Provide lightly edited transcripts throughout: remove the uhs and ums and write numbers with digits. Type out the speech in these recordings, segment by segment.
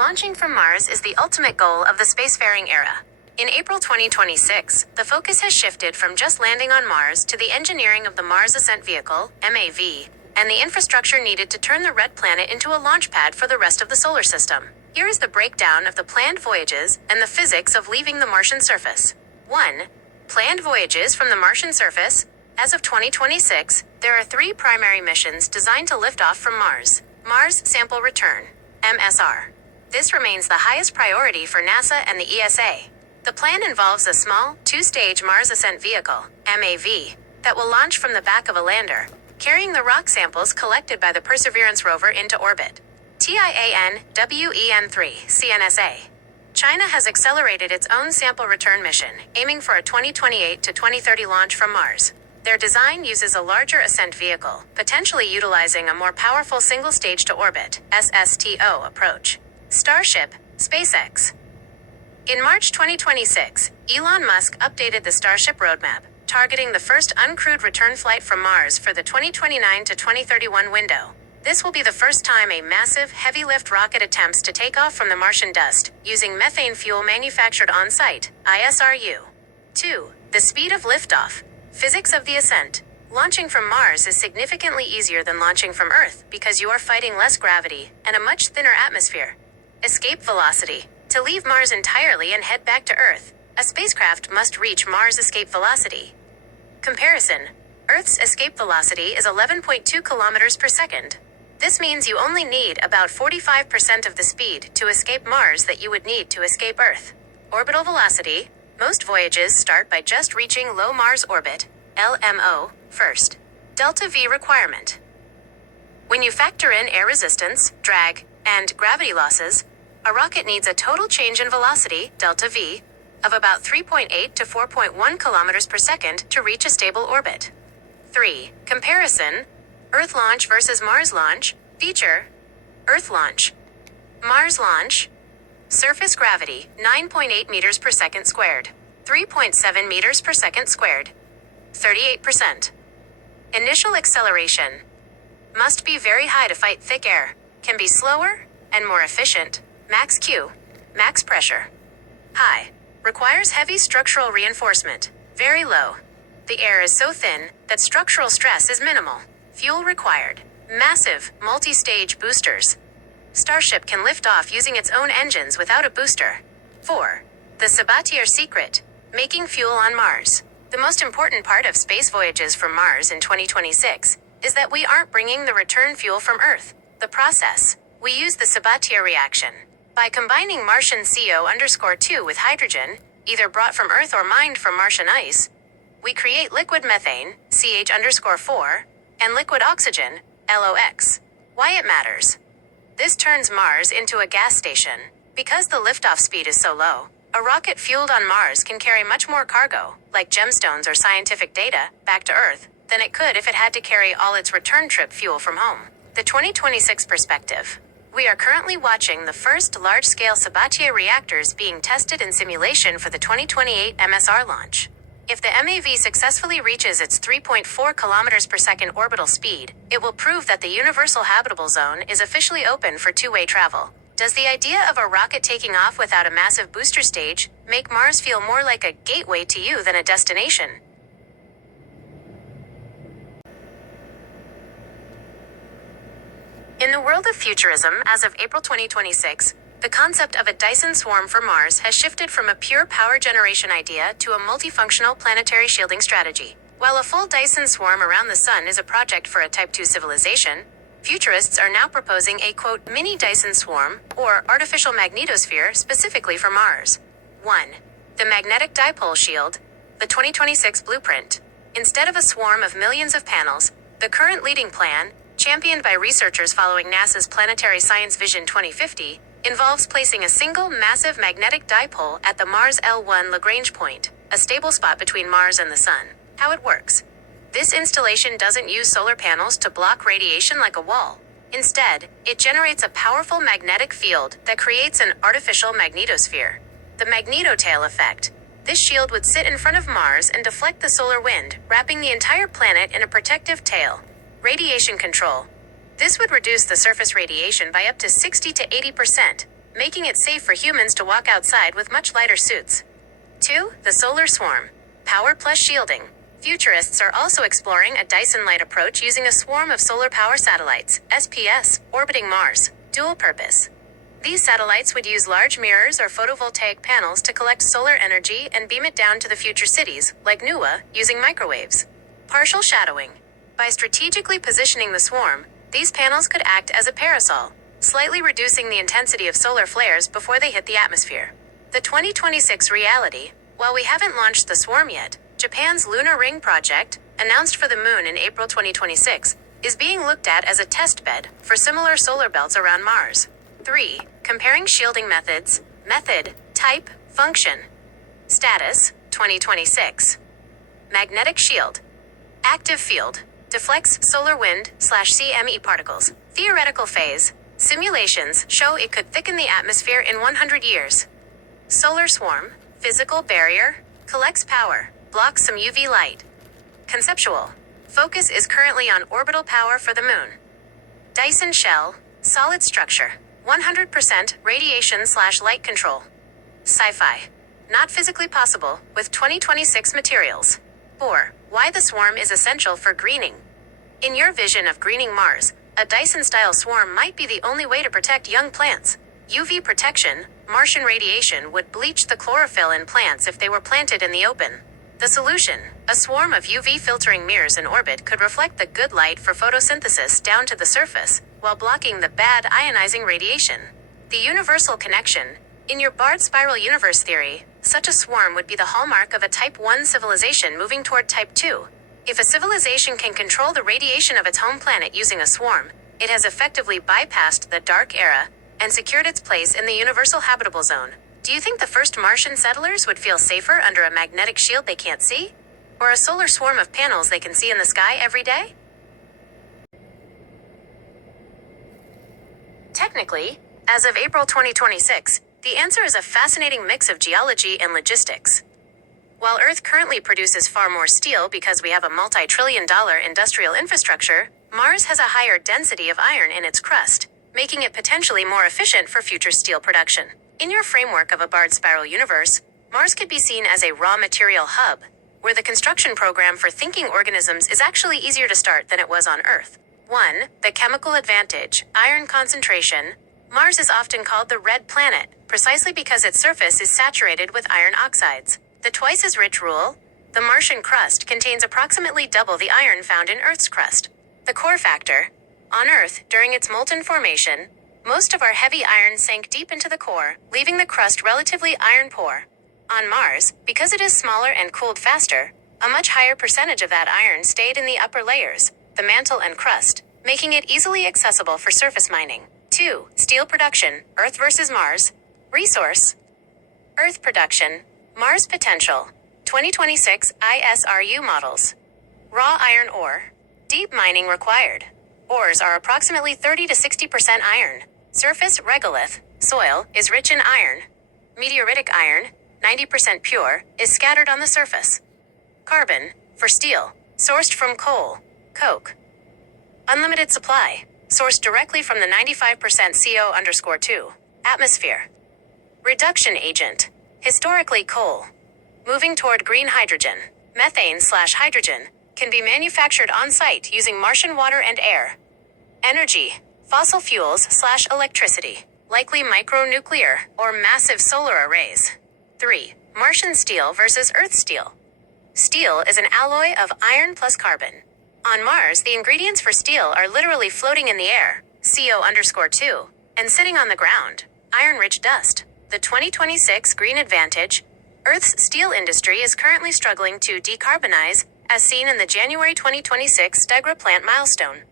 Launching from Mars is the ultimate goal of the spacefaring era. In April 2026, the focus has shifted from just landing on Mars to the engineering of the Mars Ascent Vehicle, MAV, and the infrastructure needed to turn the red planet into a launch pad for the rest of the solar system. Here is the breakdown of the planned voyages and the physics of leaving the Martian surface. 1. Planned voyages from the Martian surface. As of 2026, there are 3 primary missions designed to lift off from Mars. Mars Sample Return, MSR. This remains the highest priority for NASA and the ESA. The plan involves a small, 2-stage Mars Ascent Vehicle, MAV, that will launch from the back of a lander, carrying the rock samples collected by the Perseverance rover into orbit. TIAN-WEN-3, CNSA. China has accelerated its own sample return mission, aiming for a 2028 to 2030 launch from Mars. Their design uses a larger ascent vehicle, potentially utilizing a more powerful single-stage-to-orbit (SSTO) approach. Starship, SpaceX. In March 2026, Elon Musk updated the Starship roadmap, targeting the first uncrewed return flight from Mars for the 2029 to 2031 window. This will be the first time a massive, heavy-lift rocket attempts to take off from the Martian dust, using methane fuel manufactured on-site, ISRU. 2. The speed of liftoff. Physics of the ascent. Launching from Mars is significantly easier than launching from Earth because you are fighting less gravity and a much thinner atmosphere. Escape velocity. To leave Mars entirely and head back to Earth, a spacecraft must reach Mars escape velocity. Comparison. Earth's escape velocity is 11.2 kilometers per second. This means you only need about 45% of the speed to escape Mars that you would need to escape Earth. Orbital velocity. Most voyages start by just reaching low Mars orbit, LMO, first. Delta V requirement. When you factor in air resistance, drag, and gravity losses, a rocket needs a total change in velocity, delta V, of about 3.8 to 4.1 kilometers per second to reach a stable orbit. 3. Comparison. Earth launch versus Mars launch. Feature. Earth launch. Mars launch. Surface gravity, 9.8 meters per second squared. 3.7 meters per second squared. 38%. Initial acceleration. Must be very high to fight thick air. Can be slower and more efficient. Max Q. Max pressure. High. Requires heavy structural reinforcement. Very low. The air is so thin that structural stress is minimal. Fuel required. Massive, multi-stage boosters. Starship can lift off using its own engines without a booster. 4. The Sabatier secret. Making fuel on Mars. The most important part of space voyages from Mars in 2026 is that we aren't bringing the return fuel from Earth. The process. We use the Sabatier reaction. By combining Martian CO_2 with hydrogen, either brought from Earth or mined from Martian ice, we create liquid methane, CH_4, and liquid oxygen, LOX. Why it matters. This turns Mars into a gas station. Because the liftoff speed is so low, a rocket fueled on Mars can carry much more cargo, like gemstones or scientific data, back to Earth, than it could if it had to carry all its return trip fuel from home. The 2026 perspective. We are currently watching the first large-scale Sabatier reactors being tested in simulation for the 2028 MSR launch. If the MAV successfully reaches its 3.4 kilometers per second orbital speed, it will prove that the universal habitable zone is officially open for two-way travel. Does the idea of a rocket taking off without a massive booster stage make Mars feel more like a gateway to you than a destination? In the world of futurism, as of April 2026, the concept of a Dyson swarm for Mars has shifted from a pure power generation idea to a multifunctional planetary shielding strategy. While a full Dyson swarm around the Sun is a project for a Type 2 civilization, futurists are now proposing a, quote, mini Dyson swarm, or artificial magnetosphere specifically for Mars. 1. The magnetic dipole shield, the 2026 blueprint. Instead of a swarm of millions of panels, the current leading plan, championed by researchers following NASA's Planetary Science Vision 2050, involves placing a single massive magnetic dipole at the Mars L1 Lagrange point, a stable spot between Mars and the Sun. How it works. This installation doesn't use solar panels to block radiation like a wall. Instead, it generates a powerful magnetic field that creates an artificial magnetosphere. The magnetotail effect. This shield would sit in front of Mars and deflect the solar wind, wrapping the entire planet in a protective tail. Radiation control. This would reduce the surface radiation by up to 60 to 80%, making it safe for humans to walk outside with much lighter suits. 2. The solar swarm. Power plus shielding. Futurists are also exploring a Dyson-light approach using a swarm of solar power satellites, SPS, orbiting Mars. Dual purpose. These satellites would use large mirrors or photovoltaic panels to collect solar energy and beam it down to the future cities, like Nuwa, using microwaves. Partial shadowing. By strategically positioning the swarm, these panels could act as a parasol, slightly reducing the intensity of solar flares before they hit the atmosphere. The 2026 reality. While we haven't launched the swarm yet, Japan's Lunar Ring project, announced for the moon in April 2026, is being looked at as a test bed for similar solar belts around Mars. 3. Comparing shielding methods. Method, type, function. Status, 2026. Magnetic shield. Active field. Deflects solar wind/CME particles. Theoretical phase. Simulations show it could thicken the atmosphere in 100 years. Solar swarm. Physical barrier. Collects power. Blocks some UV light. Conceptual. Focus is currently on orbital power for the moon. Dyson shell. Solid structure. 100% radiation/light control. Sci-fi. Not physically possible with 2026 materials. 4. Why the swarm is essential for greening. In your vision of greening Mars, a Dyson-style swarm might be the only way to protect young plants. UV protection. Martian radiation would bleach the chlorophyll in plants if they were planted in the open. The solution. A swarm of UV-filtering mirrors in orbit could reflect the good light for photosynthesis down to the surface, while blocking the bad ionizing radiation. The universal connection. In your barred spiral universe theory, such a swarm would be the hallmark of a Type 1 civilization moving toward Type 2. If a civilization can control the radiation of its home planet using a swarm, it has effectively bypassed the dark era and secured its place in the universal habitable zone. Do you think the first Martian settlers would feel safer under a magnetic shield they can't see? Or a solar swarm of panels they can see in the sky every day? Technically, as of April 2026, the answer is a fascinating mix of geology and logistics. While Earth currently produces far more steel because we have a multi-trillion-dollar industrial infrastructure, Mars has a higher density of iron in its crust, making it potentially more efficient for future steel production. In your framework of a barred spiral universe, Mars could be seen as a raw material hub, where the construction program for thinking organisms is actually easier to start than it was on Earth. 1. The chemical advantage, iron concentration. Mars is often called the red planet, precisely because its surface is saturated with iron oxides. The twice as rich rule. The Martian crust contains approximately double the iron found in Earth's crust. The core factor. On Earth, during its molten formation, most of our heavy iron sank deep into the core, leaving the crust relatively iron poor. On Mars, because it is smaller and cooled faster, a much higher percentage of that iron stayed in the upper layers, the mantle and crust, making it easily accessible for surface mining. 2. Steel production, Earth versus Mars. Resource. Earth production. Mars potential. 2026 ISRU models. Raw iron ore. Deep mining required. Ores are approximately 30 to 60% iron. Surface regolith, soil, is rich in iron. Meteoritic iron, 90% pure, is scattered on the surface. Carbon, for steel, sourced from coal, coke. Unlimited supply, sourced directly from the 95% CO_2. Atmosphere. Reduction agent, historically coal. Moving toward green hydrogen, methane/hydrogen, can be manufactured on-site using Martian water and air. Energy, fossil fuels/electricity, likely micronuclear or massive solar arrays. 3. Martian steel versus Earth steel. Steel is an alloy of iron plus carbon. On Mars, the ingredients for steel are literally floating in the air, CO_2, and sitting on the ground, iron-rich dust. The 2026 green advantage. Earth's steel industry is currently struggling to decarbonize, as seen in the January 2026 Stegra plant milestone.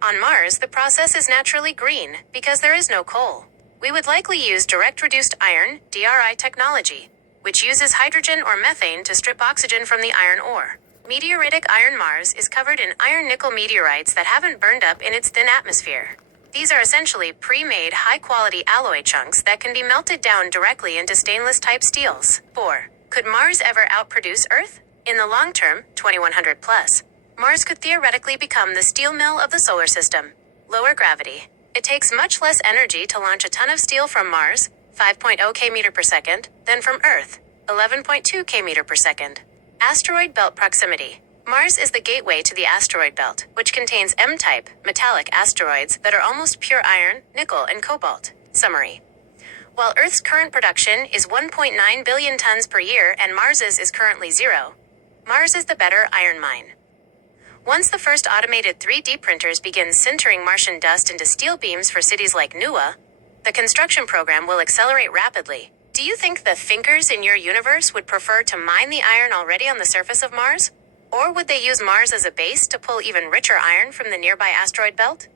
On Mars, the process is naturally green because there is no coal. We would likely use direct reduced iron, DRI technology, which uses hydrogen or methane to strip oxygen from the iron ore. Meteoritic iron. Mars is covered in iron-nickel meteorites that haven't burned up in its thin atmosphere. These are essentially pre-made high-quality alloy chunks that can be melted down directly into stainless-type steels. 4. Could Mars ever outproduce Earth? In the long term, 2100 plus, Mars could theoretically become the steel mill of the solar system. Lower gravity. It takes much less energy to launch a ton of steel from Mars, 5.0 km per second, than from Earth, 11.2 km per second. Asteroid belt proximity. Mars is the gateway to the asteroid belt, which contains M-type, metallic asteroids that are almost pure iron, nickel, and cobalt. Summary. While Earth's current production is 1.9 billion tons per year and Mars's is currently 0, Mars is the better iron mine. Once the first automated 3D printers begin sintering Martian dust into steel beams for cities like Nuwa, the construction program will accelerate rapidly. Do you think the thinkers in your universe would prefer to mine the iron already on the surface of Mars? Or would they use Mars as a base to pull even richer iron from the nearby asteroid belt?